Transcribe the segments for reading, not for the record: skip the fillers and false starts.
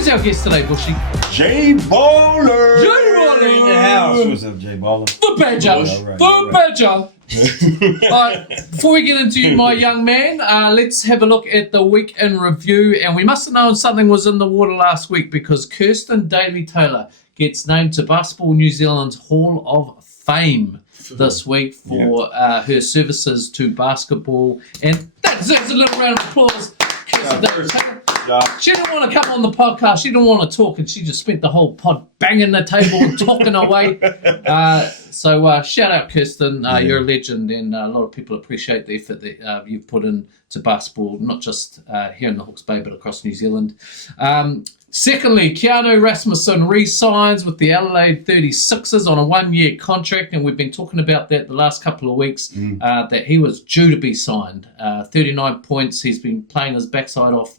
Who's our guest today, Bushy? J Baller. J Baller in the house. What's up, J Baller? The Badger. The Badger. Alright, before we get into you, my young man, let's have a look at the week in review. And we must have known something was in the water last week because Kirsten Daly-Taylor gets named to Basketball New Zealand's Hall of Fame this week for her services to basketball. And that deserves a little round of applause. Kirsten Daly-Taylor. She didn't want to come on the podcast. She didn't want to talk, and she just spent the whole pod banging the table and talking away. So shout out, Kirsten. You're a legend, and a lot of people appreciate the effort that you've put into basketball, not just here in the Hawke's Bay, but across New Zealand. Secondly, Keanu Rasmussen re-signs with the Adelaide 36ers on a one-year contract, and we've been talking about that the last couple of weeks, that he was due to be signed. 39 points. He's been playing his backside off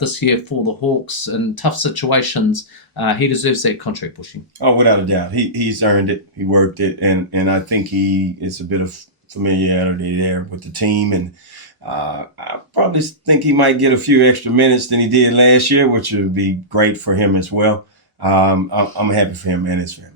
this year for the Hawks in tough situations. He deserves that contract, Bushy. Oh, without a doubt. He's earned it. He worked it. And I think it's a bit of familiarity there with the team. And I probably think he might get a few extra minutes than he did last year, which would be great for him as well. I'm happy for him and his family.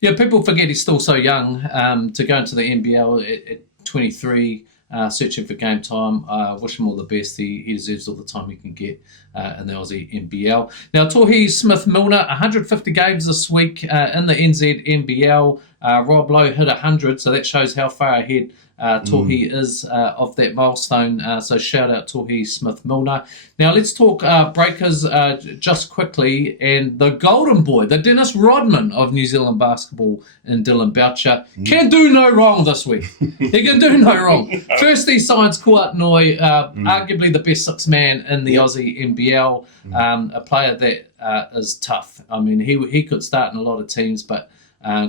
Yeah, people forget he's still so young to go into the NBL at 23. Searching for game time. Wish him all the best. He deserves all the time he can get in the Aussie NBL. Now, Tohi Smith-Milner, 150 games this week in the NZ NBL. Rob Lowe hit 100, so that shows how far ahead Tohi is of that milestone. So shout out Tohi Smith-Milner. Now let's talk breakers just quickly. And the golden boy, the Dennis Rodman of New Zealand basketball in Dylan Boucher, can do no wrong this week. He can do no wrong. First, he signs Kouat-Noi, arguably the best six man in the Aussie NBL, a player that is tough. I mean, he could start in a lot of teams, but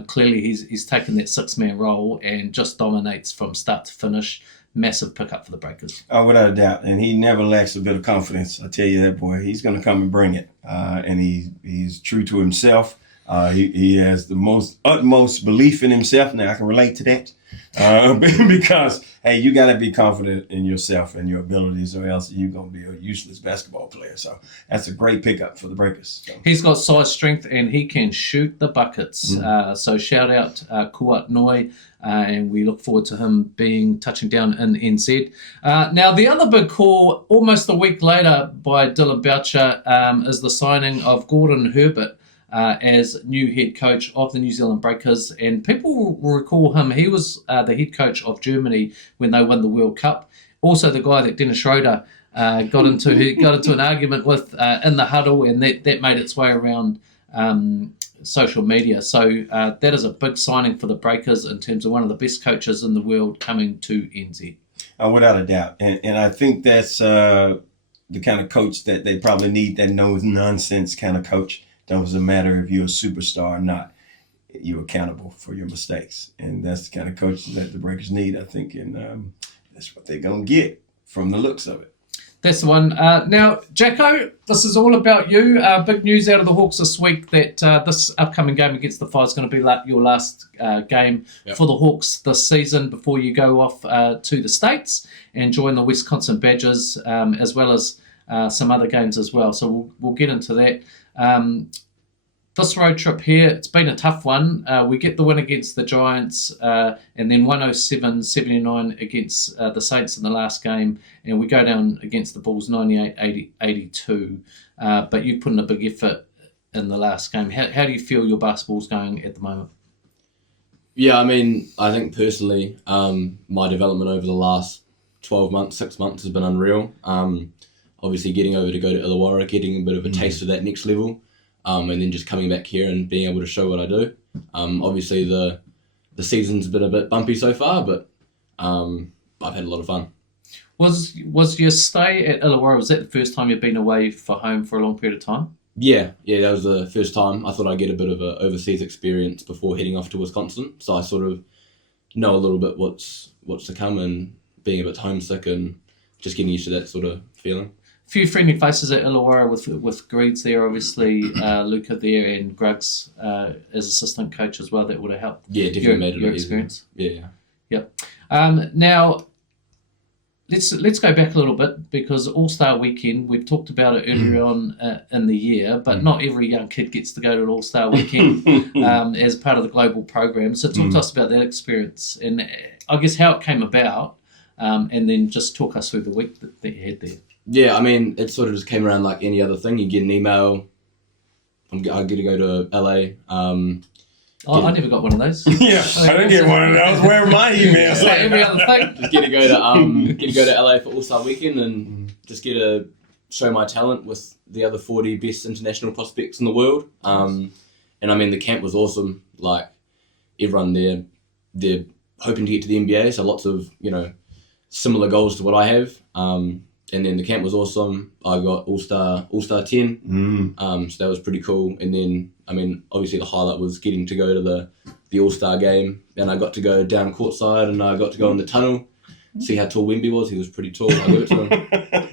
clearly he's taken that six-man role and just dominates from start to finish. Massive pickup for the Breakers. Oh, without a doubt. And he never lacks a bit of confidence. I tell you that, boy. He's going to come and bring it. And he's true to himself. He has the utmost belief in himself. Now, I can relate to that. Because, hey, you got to be confident in yourself and your abilities, or else you're going to be a useless basketball player. So that's a great pickup for the Breakers. So. He's got size, strength, and he can shoot the buckets. So shout out Kouat-Noi, and we look forward to him touching down in NZ. Now, the other big call, almost a week later by Dylan Boucher, is the signing of Gordon Herbert as new head coach of the New Zealand Breakers. And people will recall him. He was the head coach of Germany when they won the World Cup. Also the guy that Dennis Schroeder got into an argument with in the huddle, and that made its way around social media. So that is a big signing for the Breakers in terms of one of the best coaches in the world coming to NZ. Without a doubt. And I think that's the kind of coach that they probably need, that no-nonsense kind of coach. Doesn't matter if you're a superstar or not. You're accountable for your mistakes. And that's the kind of coach that the Breakers need, I think. And that's what they're going to get from the looks of it. That's the one. Now, Jacko, this is all about you. Big news out of the Hawks this week that this upcoming game against the Fire is going to be your last game for the Hawks this season before you go off to the States and join the Wisconsin Badgers, as well as some other games as well. So we'll get into that. This road trip here, it's been a tough one. We get the win against the Giants and then 107-79 against the Saints in the last game, and we go down against the Bulls 98-82. But you put in a big effort in the last game. How do you feel your basketball's going at the moment? Yeah, I mean, I think personally my development over the last 6 months has been unreal. Obviously getting over to go to Illawarra, getting a bit of a taste of that next level, and then just coming back here and being able to show what I do. Obviously the season's been a bit bumpy so far, but I've had a lot of fun. Was your stay at Illawarra, was that the first time you've been away for home for a long period of time? Yeah, that was the first time. I thought I'd get a bit of an overseas experience before heading off to Wisconsin, so I sort of know a little bit what's to come, and being a bit homesick and just getting used to that sort of feeling. Few friendly faces at Illawarra with Greeds there, obviously, Luca there, and Gruggs as assistant coach as well. That would have helped. Yeah, definitely made it your experience. Easier. Yeah. Yep. Now, let's go back a little bit, because All-Star Weekend, we've talked about it earlier on in the year, but not every young kid gets to go to an All-Star Weekend as part of the global program. So talk to us about that experience and I guess how it came about, and then just talk us through the week that you had there. Yeah, I mean, it sort of just came around like any other thing. You get an email, I get to go to LA. I never got one of those. Yeah, I didn't get one of those. Where are my emails? It's like every other thing. Just get to go to LA for All-Star Weekend and just get to show my talent with the other 40 best international prospects in the world. And I mean, the camp was awesome. Like, everyone there, they're hoping to get to the NBA, so lots of, similar goals to what I have. And then the camp was awesome. I got All-Star 10. So that was pretty cool. And then, I mean, obviously the highlight was getting to go to the All-Star game. And I got to go down courtside and I got to go in the tunnel, see how tall Wemby was. He was pretty tall. I worked on him.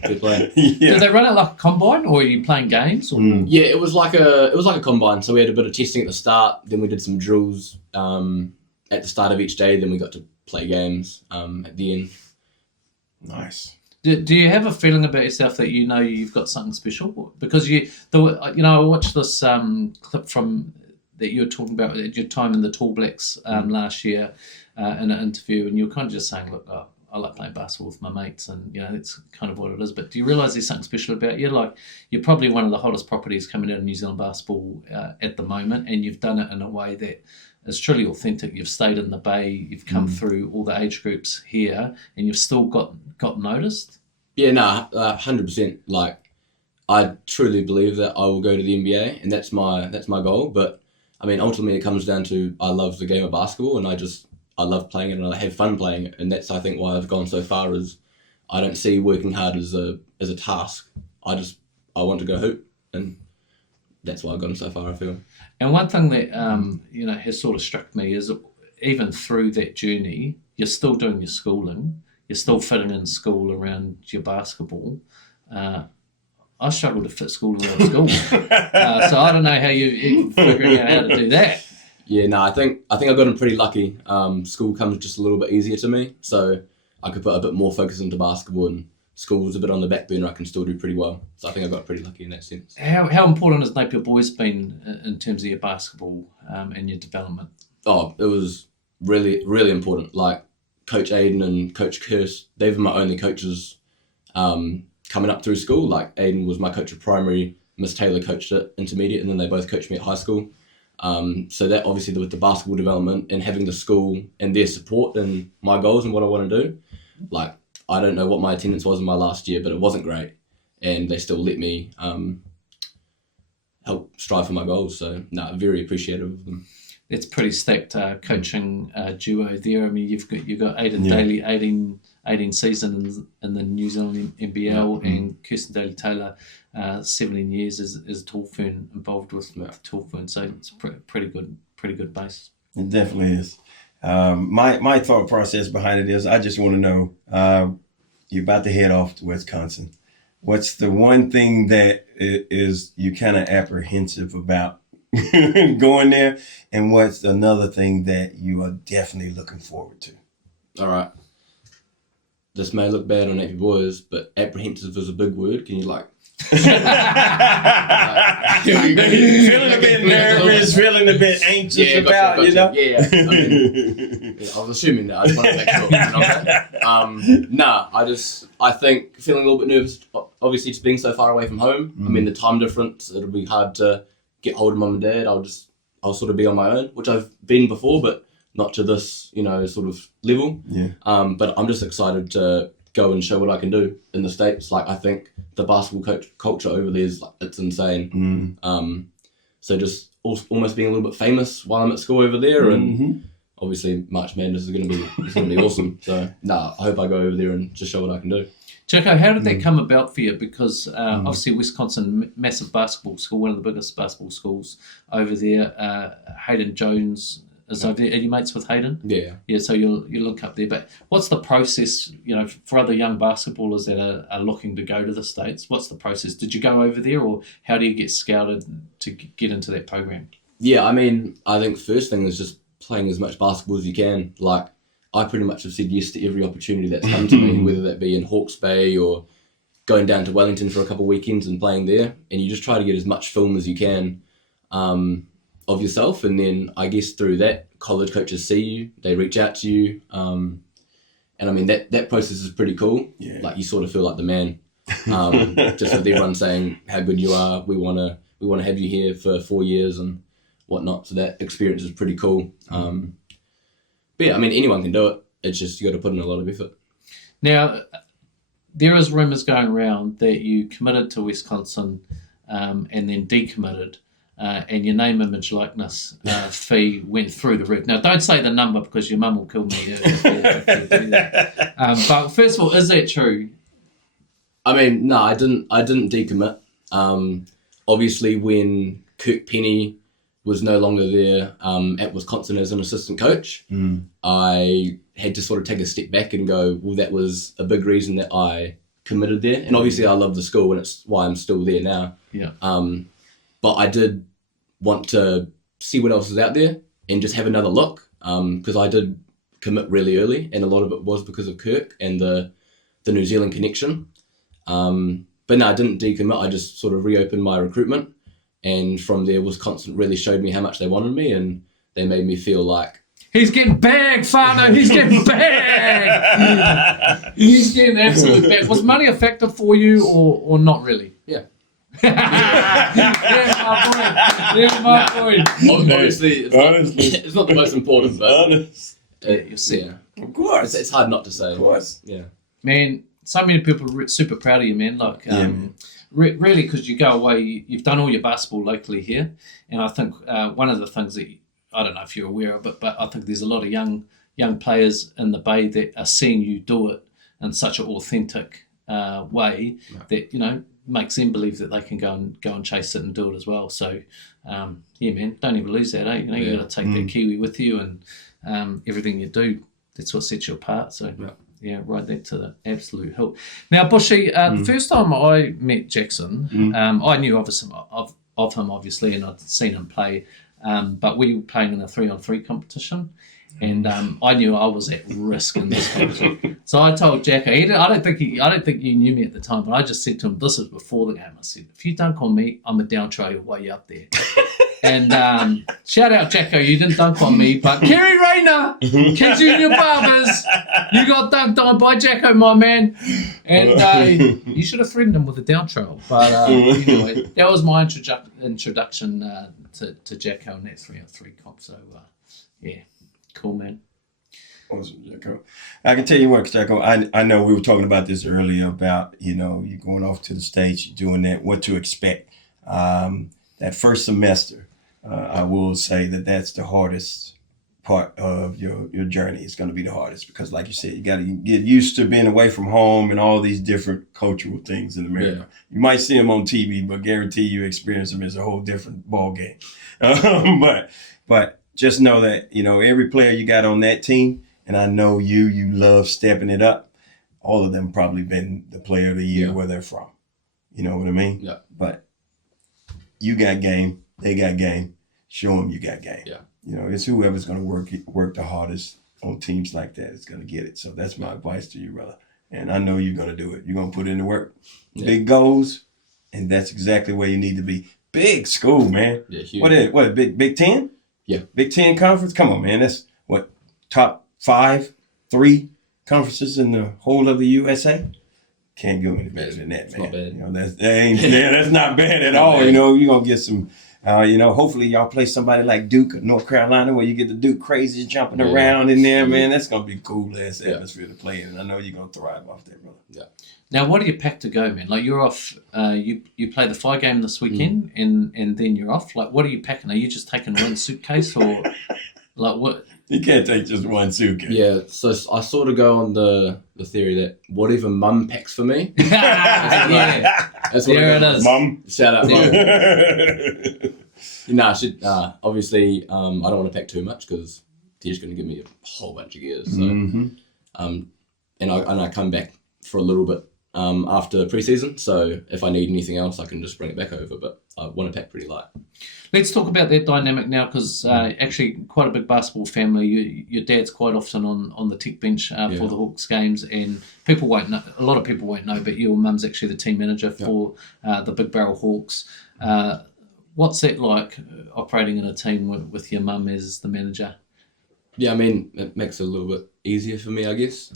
Good player. Yeah. Did they run it like a combine, or are you playing games? Or? Yeah, it was like a combine. So we had a bit of testing at the start. Then we did some drills at the start of each day. Then we got to play games at the end. Nice. Do you have a feeling about yourself that you've got something special? Because I watched this clip from that you were talking about your time in the Tall Blacks last year in an interview, and you were kind of just saying, look, I like playing basketball with my mates, and that's kind of what it is. But do you realise there's something special about you? Like, you're probably one of the hottest properties coming out of New Zealand basketball at the moment, and you've done it in a way that is truly authentic. You've stayed in the Bay, you've come through all the age groups here, and you've still got noticed. Yeah, 100%. Like, I truly believe that I will go to the NBA, and that's my goal. But I mean, ultimately, it comes down to I love the game of basketball, and I love playing it, and I have fun playing it, and that's, I think, why I've gone so far. Is I don't see working hard as a task. I want to go hoop, and that's why I've gotten so far, I feel. And one thing that has sort of struck me is, even through that journey, you're still doing your schooling. You're still fitting in school around your basketball. I struggle to fit school around school, so I don't know how you're figuring out how to do that. Yeah, no, I think I got in pretty lucky. School comes just a little bit easier to me, so I could put a bit more focus into basketball, and school was a bit on the back burner. I can still do pretty well, so I think I got pretty lucky in that sense. How important has Napier Boys been in terms of your basketball and your development? Oh, it was really, really important. Like, Coach Aiden and Coach Kirst, they were my only coaches coming up through school. Like, Aiden was my coach at primary, Miss Taylor coached at intermediate, and then they both coached me at high school. So that, obviously, with the basketball development and having the school and their support and my goals and what I want to do, like, I don't know what my attendance was in my last year, but it wasn't great, and they still let me help strive for my goals. So, very appreciative of them. It's pretty stacked coaching duo there. I mean, you've got Aiden Daly, 18 seasons in the New Zealand NBL, and Kirsten Daly-Taylor, 17 years as Tall Fern, involved with Tall Fern. So it's pretty good base. It definitely is. My thought process behind it is, I just want to know, you're about to head off to Wisconsin. What's the one thing that is you kind of apprehensive about going there, and what's another thing that you are definitely looking forward to? All right. This may look bad on Napier Boys, but apprehensive is a big word. Can you feeling a bit nervous, feeling a bit anxious about, Yeah. I was assuming that. I just want to make sure. I think feeling a little bit nervous, obviously, just being so far away from home. I mean, the time difference, it'll be hard to get hold of mum and dad. I'll sort of be on my own, which I've been before, but not to this, sort of level. Yeah. But I'm just excited to go and show what I can do in the States. Like, I think the basketball culture over there is, like, it's insane. So just almost being a little bit famous while I'm at school over there, and obviously March Madness is going to be awesome. So I hope I go over there and just show what I can do. Jacko, how did that come about for you? Because obviously Wisconsin, massive basketball school, one of the biggest basketball schools over there. Hayden Jones is over there. Are you mates with Hayden? Yeah. Yeah, so you'll look up there. But what's the process, for other young basketballers that are looking to go to the States? What's the process? Did you go over there, or how do you get scouted to get into that program? Yeah, I mean, I think first thing is just playing as much basketball as you can. Like, I pretty much have said yes to every opportunity that's come to me, whether that be in Hawke's Bay or going down to Wellington for a couple of weekends and playing there. And you just try to get as much film as you can of yourself. And then I guess through that, college coaches see you, they reach out to you. And I mean, that process is pretty cool. Yeah. Like you sort of feel like the man, just with everyone saying how good you are. We want to have you here for 4 years and whatnot. So that experience is pretty cool. But yeah, I mean, anyone can do it. It's just you got to put in a lot of effort. Now, there is rumours going around that you committed to Wisconsin and then decommitted, and your name, image, likeness fee went through the roof. Now, don't say the number because your mum will kill me if you do that. But first of all, is that true? I mean, no, I didn't decommit. Obviously, when Kirk Penny was no longer there at Wisconsin as an assistant coach, I had to sort of take a step back and go, well, that was a big reason that I committed there. And obviously I love the school and it's why I'm still there now. Yeah. But I did want to see what else is out there and just have another look because I did commit really early and a lot of it was because of Kirk and the New Zealand connection. But no, I didn't decommit. I just sort of reopened my recruitment. And from there, Wisconsin really showed me how much they wanted me, and they made me feel like he's getting bagged, Fano. He's getting bagged. He's getting absolutely bagged. Was money a factor for you, or not really? yeah. There's my point. Obviously, it's not the most important, but You see, yeah, Of course. it's hard not to say. Of course. Yeah. man. So many people are super proud of you, man. Like, man. Really, because you go away, you've done all your basketball locally here, and I think one of the things that I don't know if you're aware of it, but I think there's a lot of young players in the Bay that are seeing you do it in such an authentic way that makes them believe that they can go and chase it and do it as well. So yeah, man, don't ever lose that. You got to take that Kiwi with you, and everything you do, that's what sets you apart. So. Yeah, ride that to the absolute hill. Now, Bushy, the first time I met Jackson, I knew of him, obviously, and I'd seen him play, but we were playing in a 3-on-3 competition, and I knew I was at risk in this competition. So I told Jacko, I don't think you knew me at the time, but I just said to him, this was before the game, I said, if you dunk on me, I'm a down tray way up there. And shout out Jacko, you didn't dunk on me, but Kerry Rayner, Kids Junior Barbers, you got dunked on by Jacko, my man. And you should have threatened him with a down trail. But anyway, that was my introduction to Jacko in that 3-on-3 comp. So yeah, cool, man. Awesome, Jacko. I can tell you what, Jacko, I know we were talking about this earlier about, you going off to the States, you're doing that, what to expect. That first semester, I will say that's the hardest part of your journey. It's going to be the hardest because, like you said, you got to get used to being away from home and all these different cultural things in America. Yeah. You might see them on TV, but guarantee you experience them as a whole different ball game. But just know that, every player you got on that team, and I know you love stepping it up, all of them probably been the player of the year where they're from. You know what I mean? Yeah. But you got game, they got game. Show them you got game. Yeah. It's whoever's going to work the hardest on teams like that is going to get it. So that's my advice to you, brother. And I know you're going to do it. You're going to put in the work. Yeah. Big goals, and that's exactly where you need to be. Big school, man. Yeah, huge. What, Big 10? Yeah. Big 10 conference? Come on, man. That's top 3 conferences in the whole of the USA? Can't go any better than that, man. It's not bad. That's not bad at all. You're going to get some, hopefully y'all play somebody like Duke or North Carolina where you get the Duke crazy jumping around in there, man. That's going to be a cool-ass atmosphere to play in. And I know you're going to thrive off that, brother. Yeah. Now, what do you pack to go, man? Like, you're off, you play the 5 game this weekend and then you're off. Like, what are you packing? Are you just taking one suitcase or, like, what? You can't take just one suitcase. Yeah, so I sort of go on the theory that whatever mum packs for me. That's what it is. Mum. Shout out, mum. Obviously, I don't want to pack too much because they're just going to give me a whole bunch of gears. So, and I come back for a little bit after pre-season. So if I need anything else, I can just bring it back over. But I want to pack pretty light. Let's talk about that dynamic now, because actually quite a big basketball family. Your dad's quite often on the tech bench for the Hawks games, and people won't know. A lot of people won't know, but your mum's actually the team manager for the Big Barrel Hawks. What's that like, operating in a team with your mum as the manager? Yeah, I mean, it makes it a little bit easier for me, I guess.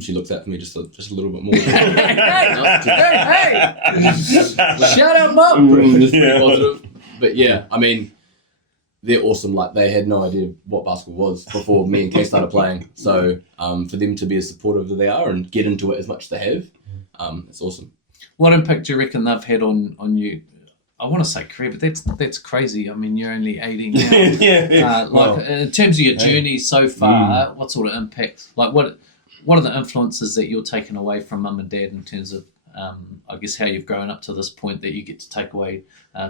She looks out for me just a little bit more. hey! Shut up, mum! Just pretty positive. But yeah, I mean, they're awesome. Like, they had no idea what basketball was before me and Kay started playing. So for them to be as supportive as they are and get into it as much as they have, it's awesome. What impact do you reckon they've had on you? I want to say career, but that's crazy. I mean, you're only 18 now. In terms of your journey so far, what sort of impact? Like, what are the influences that you're taking away from mum and dad in terms of, I guess, how you've grown up to this point that you get to take away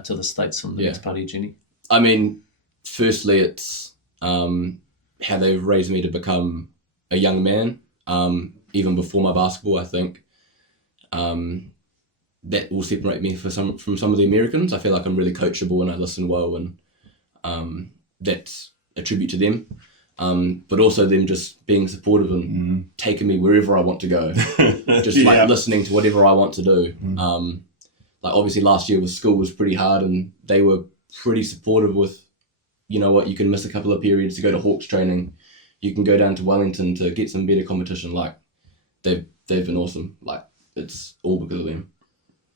to the States from the next part of your journey? I mean, firstly, it's how they've raised me to become a young man. Even before my basketball, I think that will separate me from some of the Americans. I feel like I'm really coachable and I listen well, and that's a tribute to them. But also them just being supportive and taking me wherever I want to go. Just like listening to whatever I want to do. Like, obviously last year with school was pretty hard, and they were pretty supportive with, you know what, you can miss a couple of periods to go to Hawks training. You can go down to Wellington to get some better competition. Like, they've been awesome. Like, it's all because of them.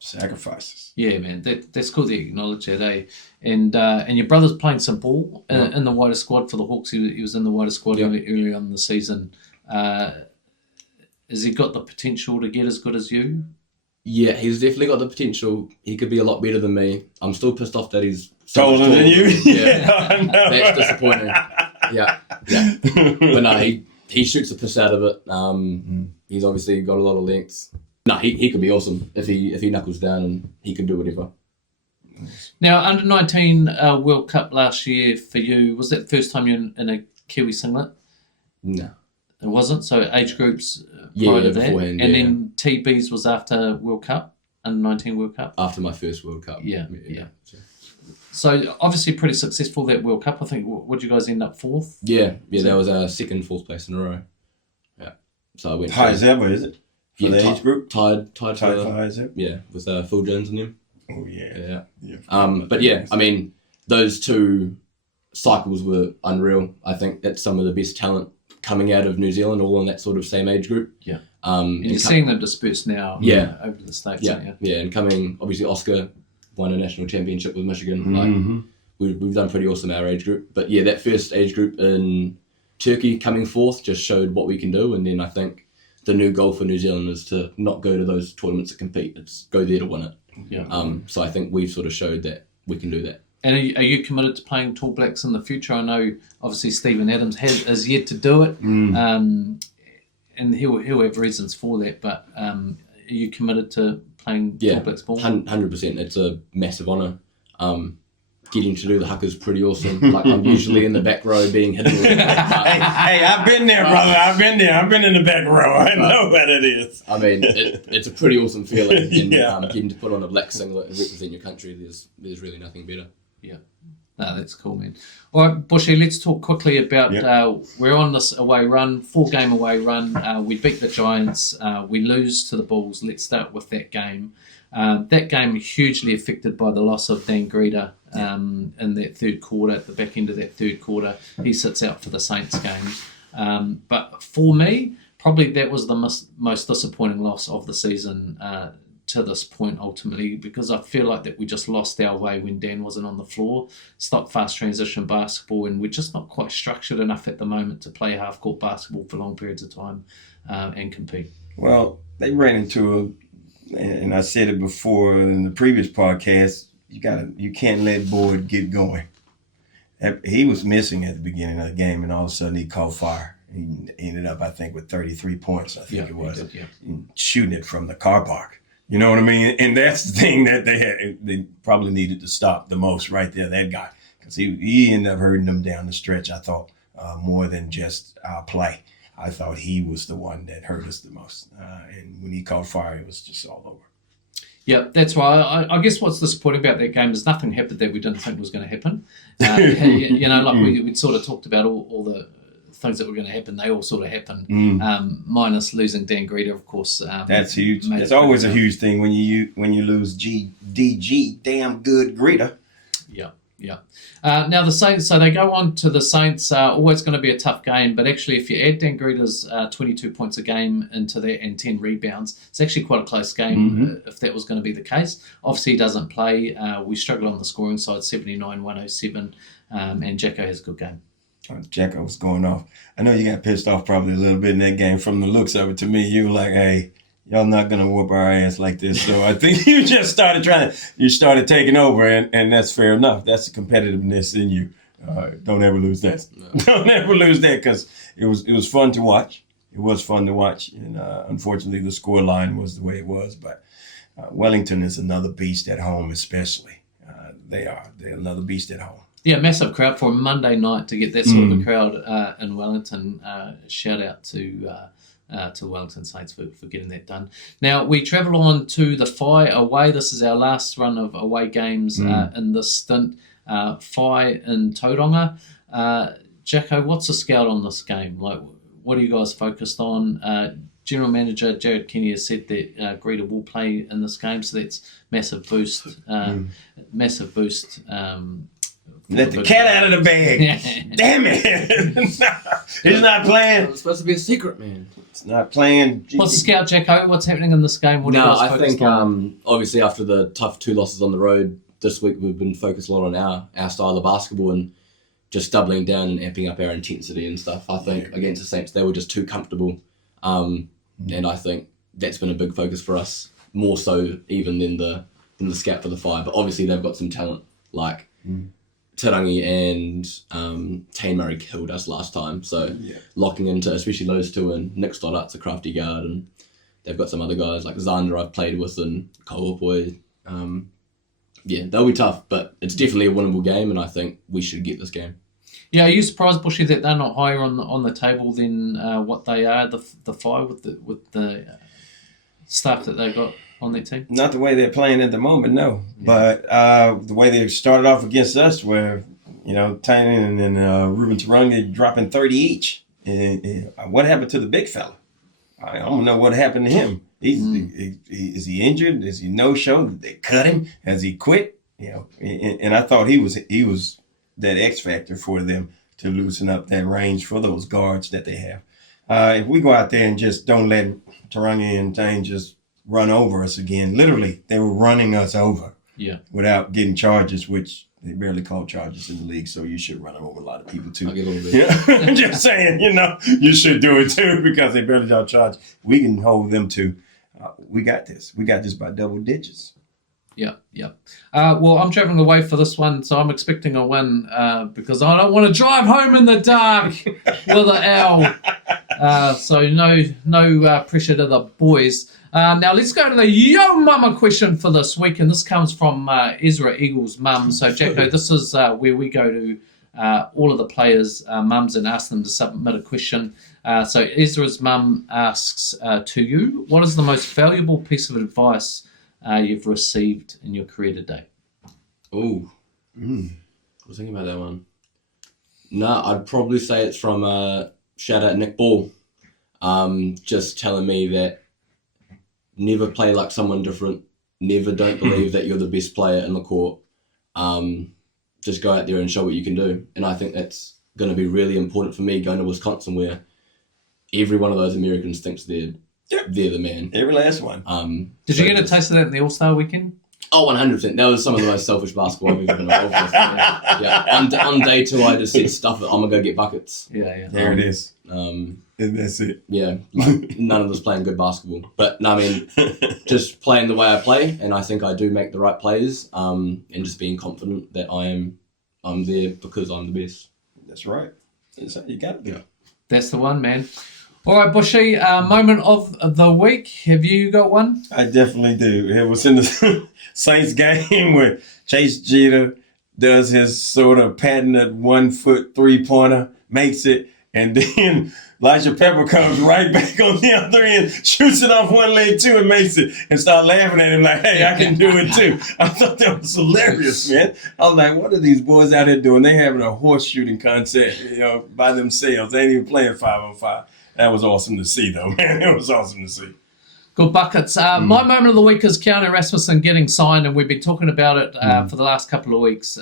Sacrifices. Yeah, man, that's cool that you acknowledge that, eh? And your brother's playing some ball in the wider squad for the Hawks. He was in the wider squad early on in the season. Has he got the potential to get as good as you? Yeah, he's definitely got the potential. He could be a lot better than me. I'm still pissed off that he's taller than you. Yeah, that's disappointing. Yeah. But no, he shoots the piss out of it. He's obviously got a lot of lengths. No, he could be awesome if he knuckles down, and he can do whatever. Now, under 19 World Cup last year for you, was that the first time you're in a Kiwi singlet? No. It wasn't? So age groups prior to that? Beforehand, and then TBs was after World Cup, under 19 World Cup? After my first World Cup. Yeah. So obviously pretty successful, that World Cup. I think, would you guys end up fourth? Yeah, that was our second fourth place in a row. Yeah. So I went high as ever, is it? For the age group? Tied for high as ever? Yeah, with Phil Jones and them. Oh, yeah. But yeah, I mean, those two cycles were unreal. I think that's some of the best talent coming out of New Zealand, all in that sort of same age group. Yeah. And you're seeing them disperse now over the States, aren't you? Yeah, and coming, obviously, Oscar won a national championship with Michigan. Like, we've done pretty awesome our age group. But yeah, that first age group in Turkey coming fourth just showed what we can do. And then I think the new goal for New Zealand is to not go to those tournaments to compete. It's go there to win it. Yeah. So I think we've sort of showed that we can do that. And are you committed to playing Tall Blacks in the future? I know, obviously, Stephen Adams has yet to do it, and he'll have reasons for that. But are you committed to playing Tall Blacks ball? 100%. It's a massive honour. Getting to do the haka is pretty awesome. Like, I'm usually in the back row being hidden. Hey, I've been there, brother. I've been there. I've been in the back row. I know what it is. I mean, it's a pretty awesome feeling. And getting to put on a black singlet and represent your country, there's really nothing better. Yeah. No, that's cool, man. All right, Bushy, let's talk quickly about we're on this away run, 4-game away run. We beat the Giants. We lose to the Bulls. Let's start with that game. That game hugely affected by the loss of Dan Greeder in that third quarter, at the back end of that third quarter. He sits out for the Saints game. But for me, probably that was the most disappointing loss of the season to this point, ultimately, because I feel like that we just lost our way when Dan wasn't on the floor, stopped fast transition basketball, and we're just not quite structured enough at the moment to play half-court basketball for long periods of time and compete. Well, they ran into and I said it before in the previous podcast, you can't let Boyd get going. He was missing at the beginning of the game, and all of a sudden he caught fire. He ended up, I think, with 33 points, I think it was, shooting it from the car park. You know what I mean? And that's the thing that they probably needed to stop the most right there, that guy. Because he ended up hurting them down the stretch, I thought, more than just our play. I thought he was the one that hurt us the most. And when he caught fire, it was just all over. Yeah, that's right. I guess what's disappointing about that game is nothing happened that we didn't think was going to happen. Like we'd sort of talked about all the things that were going to happen. They all sort of happened, minus losing Dan Greeter, of course. That's huge. It's always a huge thing when you lose DG, damn good Greeter. Yeah. Now the Saints, so they go on to the Saints. Always going to be a tough game, but actually, if you add Dan Greeter's 22 points a game into that and 10 rebounds, it's actually quite a close game. If that was going to be the case, obviously he doesn't play. We struggle on the scoring side, 79-107, and Jacko has a good game. Jacko was going off. I know you got pissed off probably a little bit in that game from the looks of it. To me, you were like, hey, y'all not going to whoop our ass like this. So I think you just started taking over, and that's fair enough. That's the competitiveness in you. Don't ever lose that. No. Don't ever lose that, because it was fun to watch. It was fun to watch. And unfortunately, the score line was the way it was. But Wellington is another beast at home, especially. They're another beast at home. Yeah, massive crowd for a Monday night to get that sort of a crowd in Wellington. Shout out to Wellington Saints for getting that done. Now, we travel on to the Phi away. This is our last run of away games in this stint. Phi in Tauranga. Jacko, what's the scout on this game? Like, what are you guys focused on? General Manager Jared Kenny has said that Greeter will play in this game, so that's massive boost. Massive boost. Let the cat out of the bag. Damn it. He's not playing. It's supposed to be a secret, man. It's not playing. What's the scout, Jacko? What's happening in this game? I think obviously after the tough 2 losses on the road this week, we've been focused a lot on our style of basketball and just doubling down and amping up our intensity and stuff. I think against the Saints, they were just too comfortable. And I think that's been a big focus for us, more so even than the scout for the Phi. But obviously they've got some talent like Tarangi and Tane Murray killed us last time. So locking into especially those two, and Nick Stoddart's a crafty guard, and they've got some other guys like Zander I've played with and Kohopoe. They'll be tough, but it's definitely a winnable game, and I think we should get this game. Yeah, are you surprised, Bushy, that they're not higher on the table than what they are, the Phi, with the stuff that they got on their team? Not the way they're playing at the moment, no. Yeah. But the way they started off against us, where Tane and Ruben Tarangi dropping 30 each. And what happened to the big fella? I don't know what happened to him. Is he injured? Is he no-show? Did they cut him? Has he quit? And I thought he was that X factor for them to loosen up that range for those guards that they have. If we go out there and just don't let Tarangi and Tane just run over us again, literally, they were running us over without getting charges, which they barely call charges in the league, so you should run over a lot of people too. I'll get a little bit. I'm just saying, you should do it too, because they barely don't charge. We can hold them to. We got this. We got this by double digits. Yeah. Well, I'm traveling away for this one, so I'm expecting a win because I don't want to drive home in the dark with an owl. So no pressure to the boys. Now let's go to the Yo Mama question for this week, and this comes from Ezra Eagle's mum. So Jacko, this is where we go to all of the players' mums and ask them to submit a question. So Ezra's mum asks to you, what is the most valuable piece of advice you've received in your career today? Oh, I was thinking about that one. No, I'd probably say it's from shout out Nick Ball, just telling me that never play like someone different, never don't believe that you're the best player in the court. Just go out there and show what you can do. And I think that's going to be really important for me going to Wisconsin, where every one of those Americans thinks they're the man. Every last one. Did you get a taste of that in the All-Star weekend? Oh, 100%. That was some of the most selfish basketball I've ever been involved with. Yeah. On day 2, I just said stuff that I'm going to go get buckets. Yeah. There it is. And that's it. Yeah. Like, none of us playing good basketball. But, no, I mean, just playing the way I play, and I think I do make the right plays, and just being confident that I'm there because I'm the best. That's right. That's how you got to be. Yeah. That's the one, man. All right, Bushy, moment of the week. Have you got one? I definitely do. It was in the Saints game where Chase Jeter does his sort of patented 1-foot 3-pointer, makes it, and then Elijah Pepper comes right back on the other end, shoots it off one leg too, and makes it, and start laughing at him like, hey, I can do it too. I thought that was hilarious, man. I was like, what are these boys out here doing? They having a horse shooting contest, by themselves. They ain't even playing 5-on-5. That was awesome to see, though, man. It was awesome to see. Good buckets. My moment of the week is Keanu Rasmussen getting signed, and we've been talking about it for the last couple of weeks.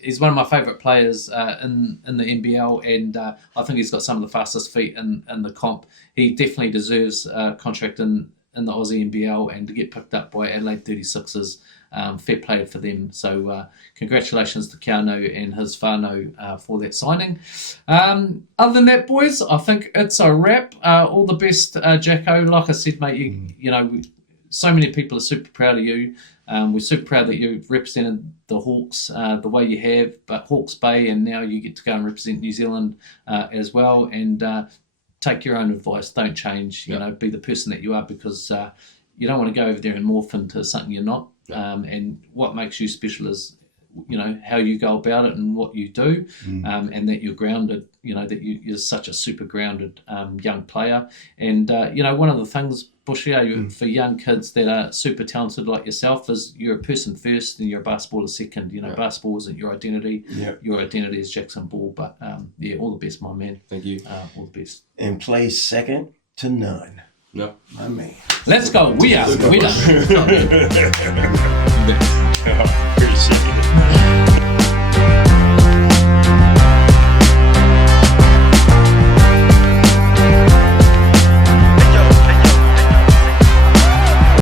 He's one of my favourite players in the NBL, and I think he's got some of the fastest feet in the comp. He definitely deserves a contract in the Aussie NBL, and to get picked up by Adelaide 36ers, fair play for them. So congratulations to Keanu and his whānau for that signing. Other than that, boys, I think it's a wrap. All the best, Jacko. Like I said, mate, so many people are super proud of you. We're super proud that you've represented the Hawks the way you have, but Hawke's Bay, and now you get to go and represent New Zealand as well. And take your own advice. Don't change. Be the person that you are, because you don't want to go over there and morph into something you're not. And what makes you special is, how you go about it and what you do, and that you're grounded. That you're such a super grounded young player. And one of the things, Bushy, for young kids that are super talented like yourself, is you're a person first and you're a basketballer second. Basketball isn't your identity. Your identity is Jackson Ball. But all the best, my man. Thank you. All the best. And play second to none. No. My man. Let's go. We are. We done. Appreciate it.